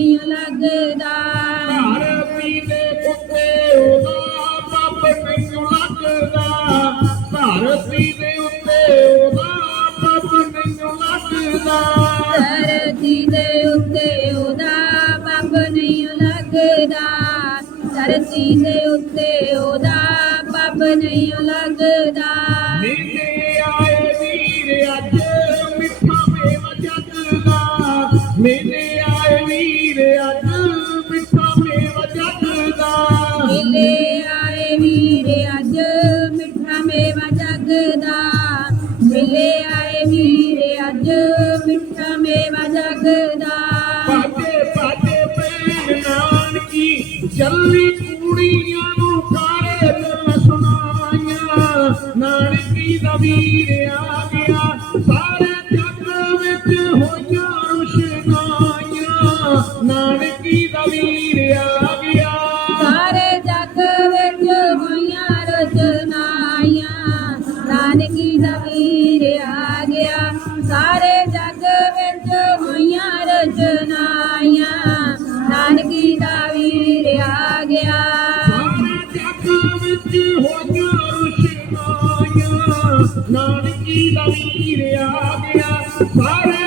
ਨਹੀਂ ਲੱਗਦਾ। ਘਰ ਪੀਲੇ ਕੁੱਤੇ ਉਹਦਾ ਪਾਪ ਨਹੀਂ ਲੱਗਦਾ। ਘਰ ਪੀਲੇ ਉੱਤੇ ਉਹਦਾ ਪਾਪ ਨਹੀਂ ਲੱਗਦਾ। ਧਰਤੀ ਦੇ ਉੱਤੇ ਉਹਦਾ ਪਾਪ ਨਹੀਂ ਲੱਗਦਾ। ਧਰਤੀ ਦੇ ਉੱਤੇ ਉਹਦਾ ਪਾਪ ਨਹੀਂ ਲੱਗਦਾ। ਨੀਤੇ ਆ ਨਾਨਕੀ ਦਾ ਵੀਰ ਆ ਗਿਆ। Party!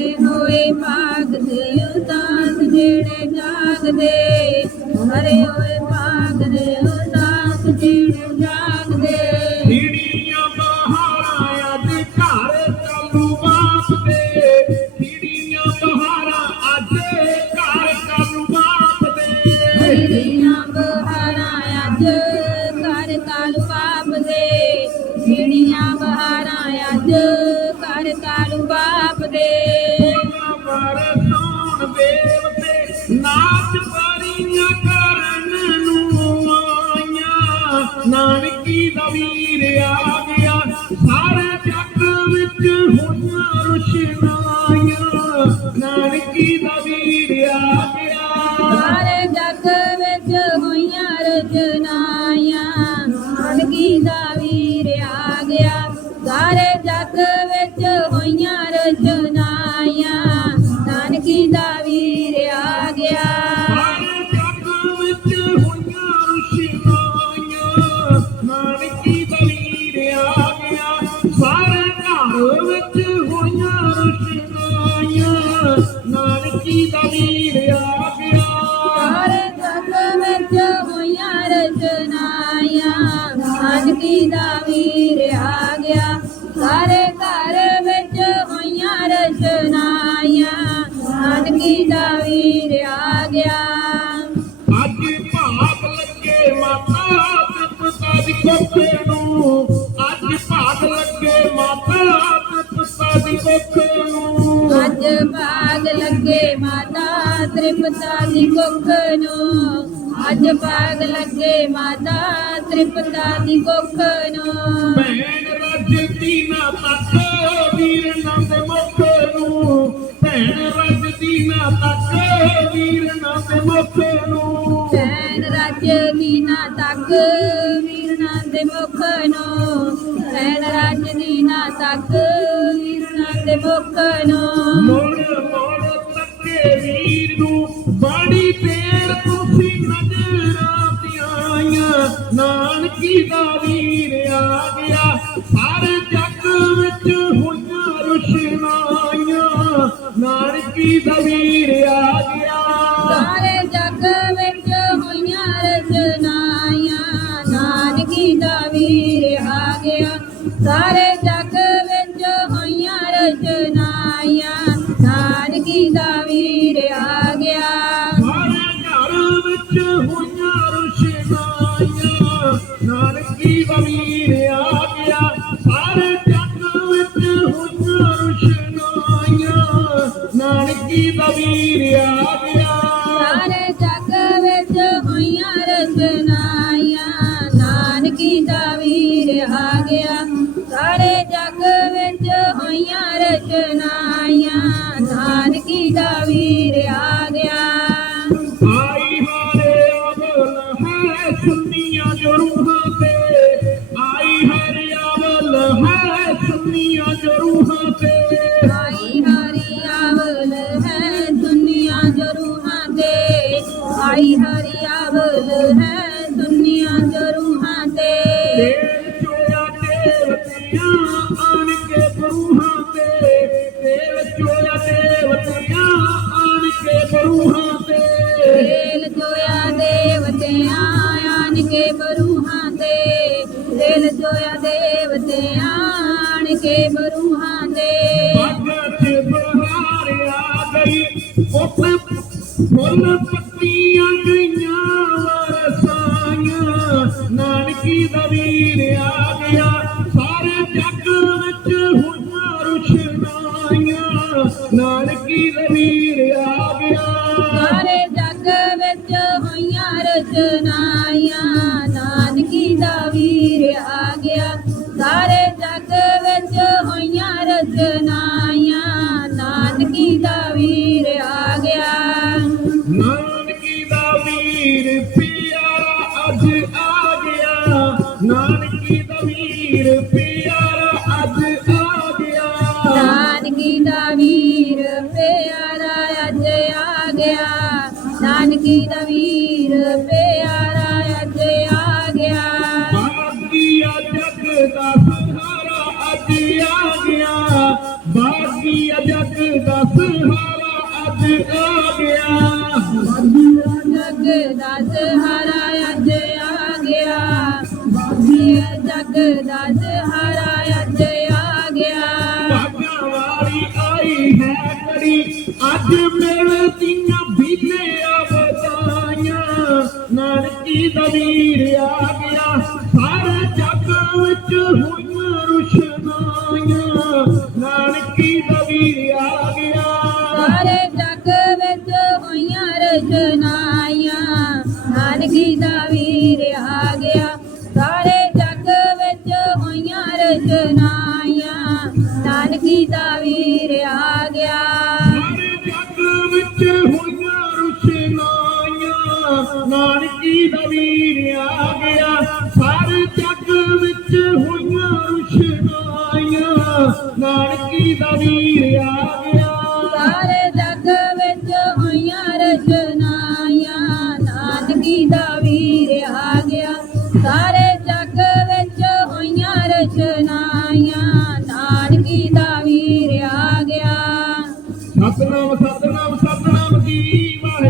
ਹਰੇ ਹੋਏ ਭਾਗ ਦੇ ਉਦਾਸ ਜਿਹੜੇ ਜਾਗਦੇ। ਹਰੇ ਹੋਏ ਭਾਗ ਦੇ ਵੀਰ ਆ ਗਿਆ। ਸਾਰੇ ਜੱਗ ਵਿੱਚ ਹੋਈਆਂ ਰੁਸ਼ਨਾਈਆਂ। ਨਾਨਕੀ ਦਾ ਵੀਰ ਆ ਗਿਆ। ਸਾਰੇ ਜੱਗ ਵਿੱਚ ਹੋਈਆਂ ਰੁਸ਼ਨਾਈਆਂ। ਨਾਨਕੀ ਦਾ ਵੇਖਣ ਨੂੰ ਅੱਜ ਬਾਗ ਲੱਗੇ ਮਾਤਾ ਤ੍ਰਿਪਤਾ ਦੀ ਕੁੱਖ ਨੂੰ। ਅੱਜ ਬਾਗ ਲੱਗੇ ਮਾਤਾ ਤ੍ਰਿਪਤਾ ਦੀ ਕੁੱਖ ਨੂੰ। ਭੈਣ ਰੱਜਦੀ ਨਾ ਤੱਕ ਵੀਰ ਨੰਦ ਮੁਖ ਨੂੰ। ਭੈਣ ਰੱਜਦੀ ਨਾ ਤੱਕ ਵੀਰ ਨੰਦ ਮੁਖ ਨੂੰ। ਭੈਣ ਰੱਜਦੀ ਨਾ ਤੱਕ ਵੀਰ ਨੰਦ ਮੁਖ ਨੂੰ। ਭੈਣ ਰੱਜਦੀ ਨਾ ਤੱਕ ਮੋੜ ਮੋੜ ਤੱਕੇ ਵੀਰ ਨੂੰ। ਬਾੜੀ ਤੇਰ ਤੁਸੀਂ ਨਜ਼ਰਾਂ ਤੇ ਆਈਆਂ। ਨਾਨਕੀ ਦਾ ਵੀਰ ਆ ਗਿਆ। ਸਾਰੇ ਜੱਗ ਵਿੱਚ ਹੋਈਆਂ ਰੁਸ਼ਨਾਈਆਂ। ਨਾਨਕੀ ਦਾ ਵੀਰ ਆ ਗਿਆ। ਸਾਰੇ ਜੱਗ ਵਿੱਚ ਹੋਈਆਂ ਰਚਨਾਈਆਂ ਨਾਨਕੀ ਦਾ ਵੀਰ ਆ ਗਿਆ। ਸਾਰੇ ਰੁਸ਼ਨਾਈਆਂ ਨਾਨਕੀ ਦਾ ਆ ਗਿਆ। ਸਾਰੇ ਜੱਗ ਵਿੱਚ ਹੋਈਆਂ ਰੁਸ਼ਨਾਈਆਂ ਨਾਨਕੀ ਦਾ ਆ ਗਿਆ। ਸਾਰੇ ਜੱਗ ਵਿੱਚ ਹੋਈਆਂ ਰਚਨਾਈਆਂ ਨਾਨਕੀ ਦਾ ਵੀਰ ਆ ਗਿਆ। ਸਾਰੇ ਜੱਗ ਵਿੱਚ ਹੋਈਆਂ ਰਚਨਾਈਆਂ ਨਾਨਕੀ ਦਾ ਵੀਰ ਚੋਇਆ ਦੇਵਤਿਆਂ ਆਣ ਕੇ ਬਰੂਹਾਂ ਤੇ। ਤੇਲ ਜੋਇਆ ਦੇਵਤਿਆਂ ਆਣ ਕੇ ਬਰੂਹਾਂ ਤੇ। ਤੇਲ ਜੋਇਆ ਦੇਵਤਿਆਂ ਆਣ ਕੇ ਬਰੂਹਾਂ ਤੇ। 'ਚ ਬਹਾਰ ਆ ਗਈ ਉੱਥੇ ਫੁੱਲ ਪੱਤੀਆਂ ਗਈਆਂ ਵਰਸਾਈਆਂ ਨਾਨਕੀ ਦਾ ਵੀਰ ਆ ਗਿਆ। ਨਾਨਕੀ ਦਾ ਵੀਰ ਪਿਆਰਾ ਅੱਜ ਆ ਗਿਆ। ਨਾਨਕੀ ਦਾ ਵੀਰ ਪਿਆਰਾ ਅੱਜ ਆ ਗਿਆ। ਨਾਨਕੀ ਦਾ ਵੀਰ ਪਿਆਰਾ ਅੱਜ ਆ ਗਿਆ। ਬਾਗੀਆ ਜਗ ਦਾ ਸਹਾਰਾ ਅੱਜ ਆ ਗਿਆ। ਬਾਗੀਆ ਜਗ ਦਾ ਸਹਾਰਾ ਅੱਜ ਆ ਗਿਆ। ਜਗ ਦਾ ਸਹਾਰਾ ਅੱਜ ਆ ਗਿਆ। ਇਹ ਜਗ ਦਾ ਸਹਾਰਾ